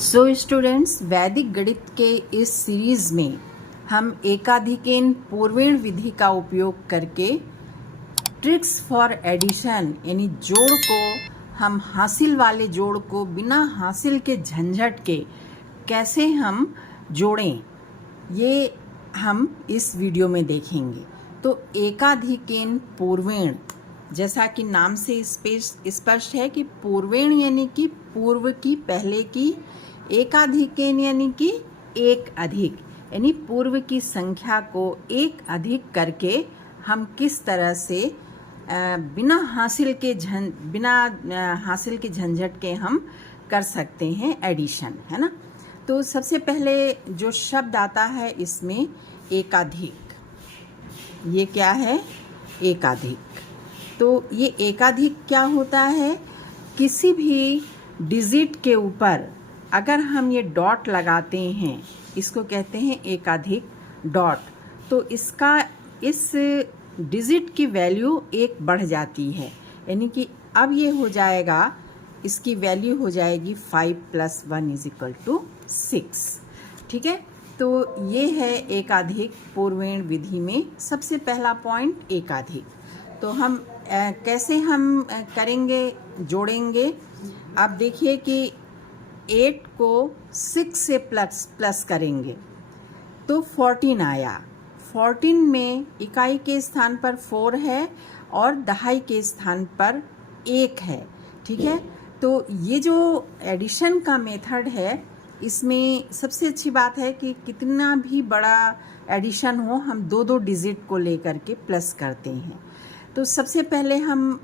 So students, वैदिक गणित के इस सीरीज़ में हम एकाधिकेन पूर्वेण विधि का उपयोग करके ट्रिक्स फॉर एडिशन यानी जोड़ को हम हासिल वाले जोड़ को बिना हासिल के झंझट के कैसे हम जोड़ें, ये हम इस वीडियो में देखेंगे। तो एकाधिकेन पूर्वेण, जैसा कि नाम से स्पष्ट है कि पूर्वेण यानी कि पूर्व की, पहले की, एकाधिकेन यानी कि एक अधिक, यानी पूर्व की संख्या को एक अधिक करके हम किस तरह से बिना हासिल के झंझट के हम कर सकते हैं एडिशन, है ना। तो सबसे पहले जो शब्द आता है इसमें एकाधिक, ये क्या है? एकाधिक। तो ये एकाधिक क्या होता है? किसी भी डिजिट के ऊपर अगर हम ये डॉट लगाते हैं, इसको कहते हैं एकाधिक डॉट, तो इसका इस डिजिट की वैल्यू एक बढ़ जाती है, यानी कि अब ये हो जाएगा, इसकी वैल्यू हो जाएगी 5 + 1 = 6। ठीक है, तो ये है एकाधिक पूर्वेण विधि में सबसे पहला पॉइंट एकाधिक। तो हम कैसे हम करेंगे, जोड़ेंगे? अब देखिए कि 8 को 6 से प्लस करेंगे तो 14 आया। 14 में इकाई के स्थान पर 4 है और दहाई के स्थान पर 1 है। ठीक है, तो ये जो एडिशन का मेथड है, इसमें सबसे अच्छी बात है कि कितना भी बड़ा एडिशन हो, हम दो दो डिजिट को लेकर के प्लस करते हैं। तो सबसे पहले हम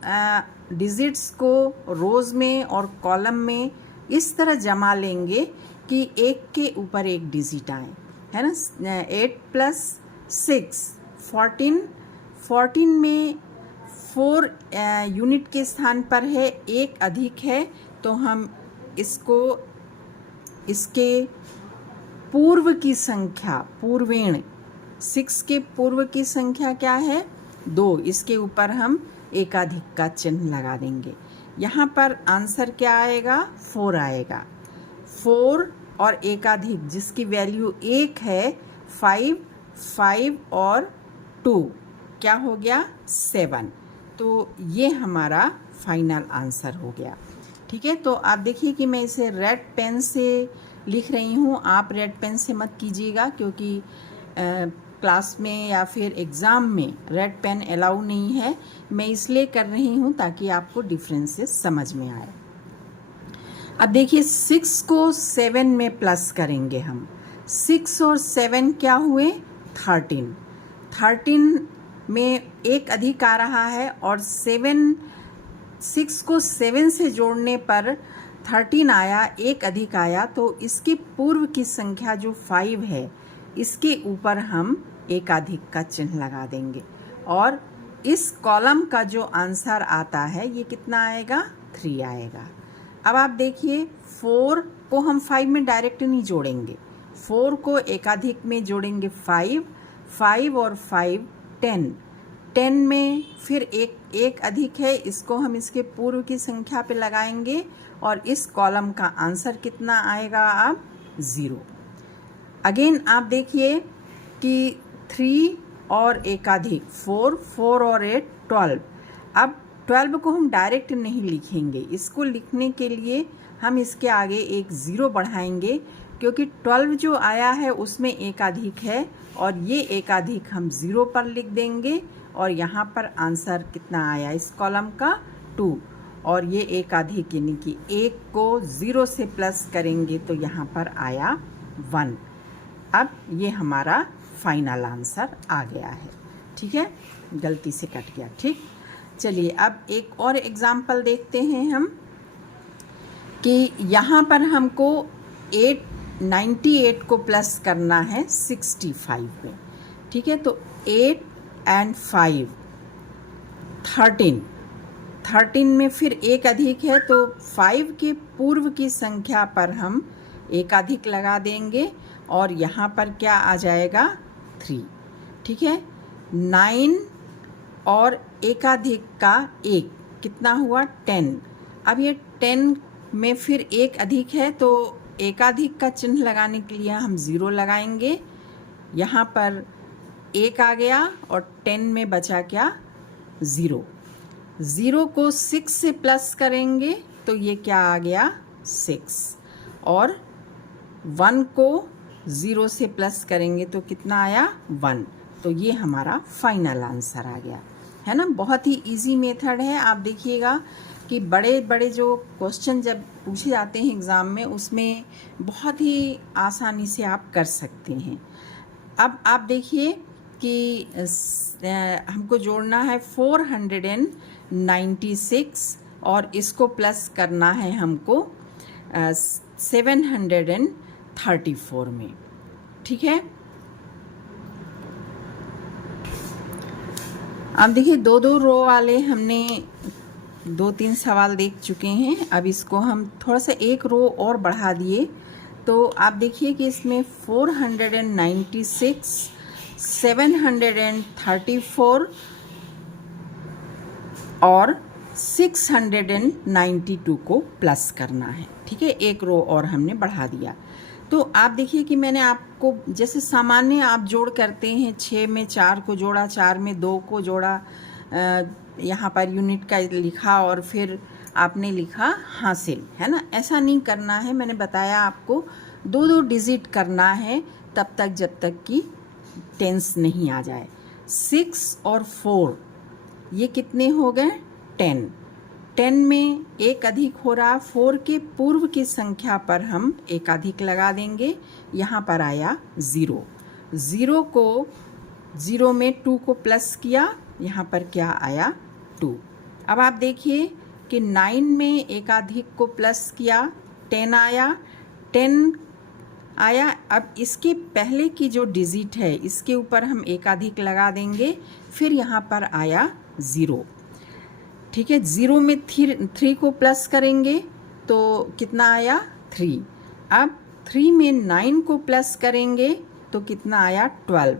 डिजिट्स को रोज में और कॉलम में इस तरह जमा लेंगे कि एक के ऊपर एक डिजिट आए, है ना। 8 + 6 14, 14 में 4 यूनिट के स्थान पर है, एक अधिक है, तो हम इसको इसके पूर्व की संख्या, पूर्वेण 6 के पूर्व की संख्या क्या है? 2, इसके ऊपर हम एकाधिक का चिन्ह लगा देंगे। यहाँ पर आंसर क्या आएगा? 4 आएगा। 4 और एकाधिक जिसकी वैल्यू 1 है, 5 और 2 क्या हो गया? 7। तो ये हमारा फाइनल आंसर हो गया। ठीक है, तो आप देखिए कि मैं इसे रेड पेन से लिख रही हूँ। आप रेड पेन से मत कीजिएगा, क्योंकि क्लास में या फिर एग्ज़ाम में रेड पेन अलाउ नहीं है। मैं इसलिए कर रही हूँ ताकि आपको डिफरेंसेस समझ में आए। अब देखिए 6 को 7 में प्लस करेंगे हम। 6 और 7 क्या हुए? 13। 13 में एक अधिक आ रहा है और 6 को 7 से जोड़ने पर 13 आया, एक अधिक आया, तो इसके पूर्व की संख्या जो 5 है, इसके ऊपर हम एकाधिक का चिन्ह लगा देंगे और इस कॉलम का जो आंसर आता है ये कितना आएगा? 3 आएगा। अब आप देखिए 4 को हम 5 में डायरेक्ट नहीं जोड़ेंगे, 4 को एकाधिक में जोड़ेंगे 5 और 5 10। 10 में फिर एक अधिक है, इसको हम इसके पूर्व की संख्या पे लगाएंगे और इस कॉलम का आंसर कितना आएगा? अब 0। अगेन आप देखिए कि 3 और एकाधिक 4 और 8 12। अब 12 को हम डायरेक्ट नहीं लिखेंगे, इसको लिखने के लिए हम इसके आगे एक 0 बढ़ाएंगे, क्योंकि 12 जो आया है उसमें एकाधिक है और ये एकाधिक हम 0 पर लिख देंगे और यहाँ पर आंसर कितना आया इस कॉलम का? 2। और ये एकाधिक यानी कि 1 को 0 से प्लस करेंगे तो यहाँ पर आया 1। अब ये हमारा फाइनल आंसर आ गया है। ठीक है, गलती से कट गया। ठीक, चलिए अब एक और एग्जाम्पल देखते हैं हम कि यहाँ पर हमको 98 को प्लस करना है 65 में। ठीक है, तो 8 और 5 13 में फिर एक अधिक है, तो 5 के पूर्व की संख्या पर हम एकाधिक लगा देंगे और यहाँ पर क्या आ जाएगा? 3। ठीक है, 9 और एकाधिक का 1 कितना हुआ? 10। अब ये 10 में फिर एक अधिक है, तो एकाधिक का चिन्ह लगाने के लिए हम 0 लगाएंगे। यहाँ पर 1 आ गया और 10 में बचा क्या? 0। 0 को 6 से प्लस करेंगे तो ये क्या आ गया? 6। और 1 को 0 से प्लस करेंगे तो कितना आया? 1। तो ये हमारा फाइनल आंसर आ गया, है ना। बहुत ही इजी मेथड है। आप देखिएगा कि बड़े बड़े जो क्वेश्चन जब पूछे जाते हैं एग्ज़ाम में, उसमें बहुत ही आसानी से आप कर सकते हैं। अब आप देखिए कि हमको जोड़ना है 496 और इसको प्लस करना है हमको 734 में, ठीक है। अब देखिए 2-2 रो वाले हमने 2-3 सवाल देख चुके हैं। अब इसको हम थोड़ा सा एक रो और बढ़ा दिए तो आप देखिए कि इसमें 496, 734 और 692 को प्लस करना है, ठीक है। एक रो और हमने बढ़ा दिया। तो आप देखिए कि मैंने आपको जैसे सामान्य आप जोड़ करते हैं, 6 में 4 को जोड़ा, 4 में 2 को जोड़ा, यहाँ पर यूनिट का लिखा और फिर आपने लिखा हासिल, है ना। ऐसा नहीं करना है। मैंने बताया आपको 2-2 डिजिट करना है तब तक जब तक कि टेंस नहीं आ जाए। 6 और 4 ये कितने हो गए? 10। 10 में एक अधिक हो रहा, 4 के पूर्व की संख्या पर हम एक अधिक लगा देंगे। यहाँ पर आया 0। 0 को 0 में 2 को प्लस किया, यहाँ पर क्या आया? 2। अब आप देखिए कि 9 में एक अधिक को प्लस किया, 10 आया। 10 आया। अब इसके पहले की जो डिजिट है इसके ऊपर हम एक अधिक लगा देंगे, फिर यहाँ पर आया 0, ठीक है। 0 में 3 को प्लस करेंगे तो कितना आया? 3। अब 3 में 9 को प्लस करेंगे तो कितना आया? 12।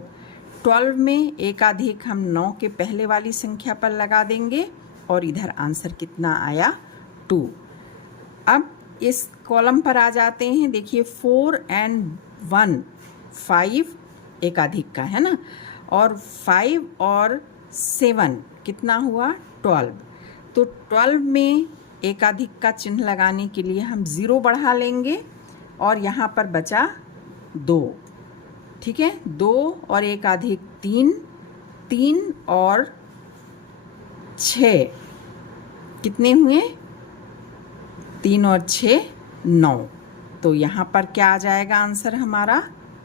12 में एक अधिक हम 9 के पहले वाली संख्या पर लगा देंगे और इधर आंसर कितना आया? 2। अब इस कॉलम पर आ जाते हैं। देखिए 4 and 1 5 एक अधिक का, है ना। और 5 और 7 कितना हुआ? 12। तो 12 में एक अधिक का चिन्ह लगाने के लिए हम 0 बढ़ा लेंगे और यहाँ पर बचा 2, ठीक है। 2 और एक अधिक 3, 3 और 6 कितने हुए? 3 और 6 9। तो यहाँ पर क्या आ जाएगा आंसर हमारा?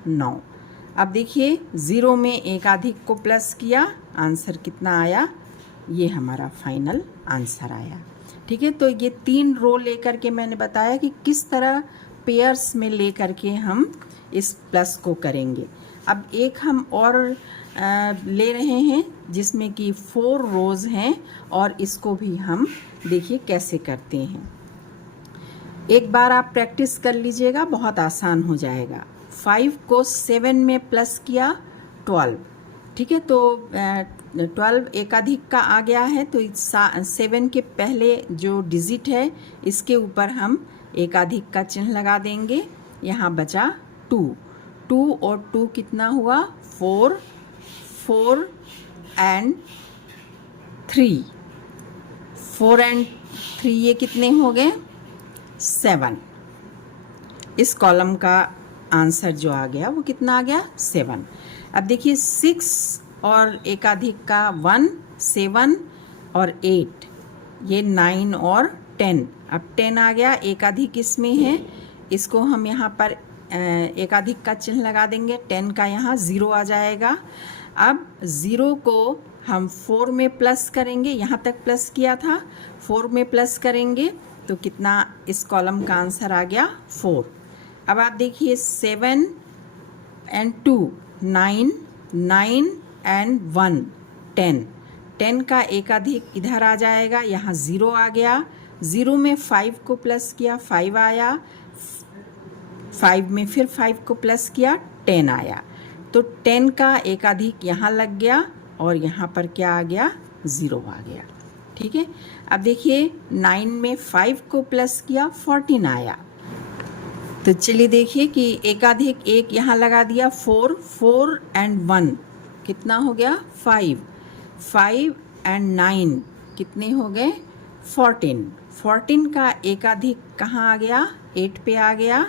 9। अब देखिए 0 में एक अधिक को प्लस किया, आंसर कितना आया? ये हमारा फाइनल आंसर आया, ठीक है। तो ये 3 रो लेकर के मैंने बताया कि किस तरह पेयर्स में लेकर के हम इस प्लस को करेंगे। अब एक हम और ले रहे हैं जिसमें कि 4 रोज़ हैं और इसको भी हम देखिए कैसे करते हैं। एक बार आप प्रैक्टिस कर लीजिएगा, बहुत आसान हो जाएगा। 5 को 7 में प्लस किया 12, ठीक है। तो 12 एक अधिक का आ गया है तो 7 के पहले जो डिजिट है इसके ऊपर हम एक अधिक का चिन्ह लगा देंगे। यहाँ बचा 2। 2 और 2 कितना हुआ? 4। 4 and 3, 4 and 3 ये कितने हो गए? 7। इस कॉलम का आंसर जो आ गया वो कितना आ गया? 7। अब देखिए 6 और एक अधिक का 1, 7 और 8 ये 9 और 10। अब 10 आ गया, एक अधिक इसमें है, इसको हम यहाँ पर एक अधिक का चिन्ह लगा देंगे। 10 का यहाँ 0 आ जाएगा। अब 0 को हम 4 में प्लस करेंगे, यहाँ तक प्लस किया था, 4 में प्लस करेंगे तो कितना इस कॉलम का आंसर आ गया? 4। अब आप देखिए 7 and 2 9, 9 and 1 10। 10 का एक अधिक इधर आ जाएगा, यहाँ 0 आ गया। 0 में 5 को प्लस किया, 5 आया। 5 में फिर 5 को प्लस किया, 10 आया। तो 10 का एक अधिक यहाँ लग गया और यहाँ पर क्या आ गया? 0 आ गया, ठीक है। अब देखिए 9 में 5 को प्लस किया, 14 आया। तो चलिए देखिए कि एकाधिक एक यहाँ लगा दिया 4, 4 and 1 कितना हो गया 5, 5 and 9 कितने हो गए 14, 14 का एकाधिक कहाँ आ गया 8 पे आ गया,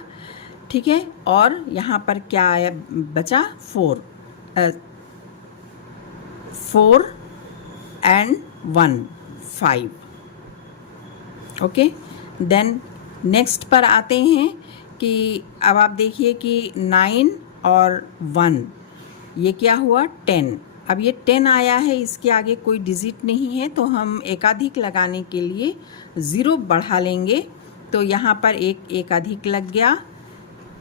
ठीक है। और यहाँ पर क्या आया बचा 4, 4 and 1 5। ओके, देन नेक्स्ट पर आते हैं कि अब आप देखिए कि 9 और 1 ये क्या हुआ 10। अब ये 10 आया है, इसके आगे कोई डिजिट नहीं है, तो हम एकाधिक लगाने के लिए 0 बढ़ा लेंगे। तो यहाँ पर एक एकाधिक लग गया,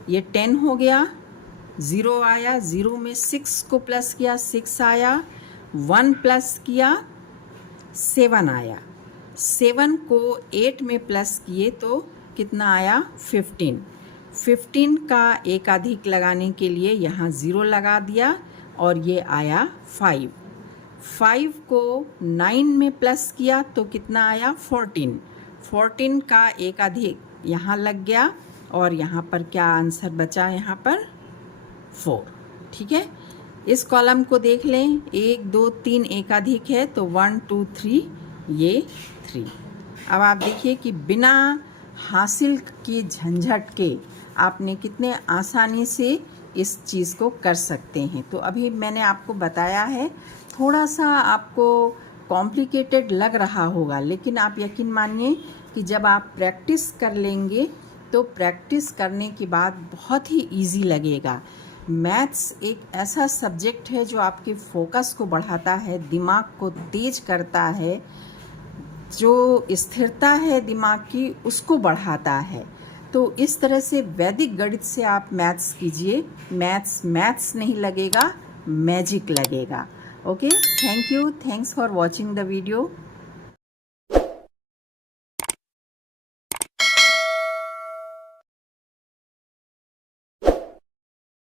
ये 10 हो गया, 0 आया, 0 में 6 को प्लस किया 6 आया, 1 प्लस किया 7 आया, 7 को 8 में प्लस किए तो कितना आया 15, 15 का एकाधिक लगाने के लिए यहाँ 0 लगा दिया और ये आया 5, 5 को 9 में प्लस किया तो कितना आया 14, 14 का एकाधिक यहाँ लग गया और यहाँ पर क्या आंसर बचा यहाँ पर 4, ठीक है। इस कॉलम को देख लें, 1 2 3 एकाधिक है तो 1 2 3 ये 3। अब आप देखिए कि बिना हासिल के झंझट के आपने कितने आसानी से इस चीज़ को कर सकते हैं। तो अभी मैंने आपको बताया है, थोड़ा सा आपको कॉम्प्लिकेटेड लग रहा होगा, लेकिन आप यकीन मानिए कि जब आप प्रैक्टिस कर लेंगे तो प्रैक्टिस करने के बाद बहुत ही इजी लगेगा। मैथ्स एक ऐसा सब्जेक्ट है जो आपके फोकस को बढ़ाता है, दिमाग को तेज करता है, जो स्थिरता है दिमाग की उसको बढ़ाता है। तो इस तरह से वैदिक गणित से आप मैथ्स कीजिए, मैथ्स नहीं लगेगा, मैजिक लगेगा। Okay, thank you, thanks for watching the video.